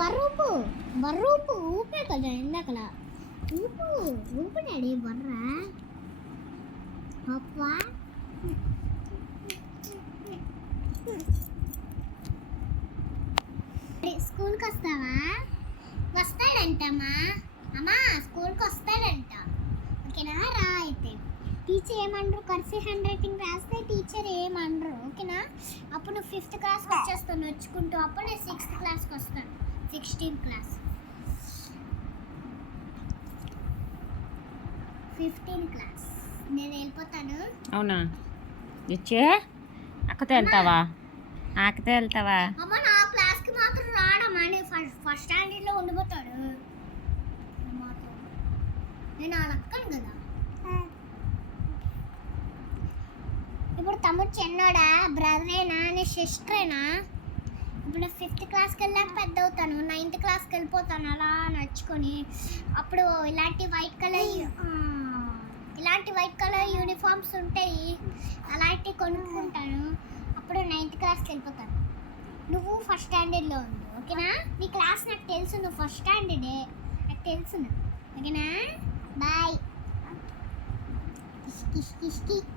బర్రూపు బర్రూపు ఊపే కదా ఇందాకల ఊపు ఊపు డాడీ బర్ర అప్పా స్కూల్కి వస్తావా వస్తాడంటమ్మా అమ్మా స్కూల్కి వస్తాడంట ఓకేనా రా అయితే టీచర్ ఏమనరు కర్సీ హ్యాండ్ రైటింగ్ రాస్తే టీచర్ ఏమనరు ఓకేనా అప్పుడు నువ్వు 5th క్లాస్కి వచ్చేస్తావు నొచ్చుకుంటూ అప్పుడు నేను 6th క్లాస్కి వస్తాను 16th క్లాస్ 15th క్లాస్ నేను వెళ్ళిపోతాను అవునా ఇచ్చే అక్కతో వెళ్తావా అక్కతో వెళ్తావా అమ్మ నా క్లాస్కి మాత్రం రాడమ్మా నేను ఫస్ట్ స్టాండర్డ్లో ఉండిపోతాడు నేను ఆ లక్కను కదా ఇప్పుడు తమ్ముడు చిన్నోడా బ్రదరేనా నీ సిస్టరేనా ఇప్పుడు 5th క్లాస్కి వెళ్ళాక పెద్ద అవుతాను 9th క్లాస్కి వెళ్ళిపోతాను అలా నడుచుకొని అప్పుడు ఇలాంటి వైట్ కలర్ యూనిఫామ్స్ ఉంటాయి అలాంటివి కొనుక్కుంటాను అప్పుడు 9th క్లాస్కి వెళ్ళిపోతాను నువ్వు ఫస్ట్ స్టాండర్డ్లో ఉంది ఓకేనా నీ క్లాస్ నాకు తెలుసు నువ్వు ఫస్ట్ స్టాండర్డే నాకు తెలుసు ఓకేనా బాయ్ కిష్ కిష్ కిష్ కిష్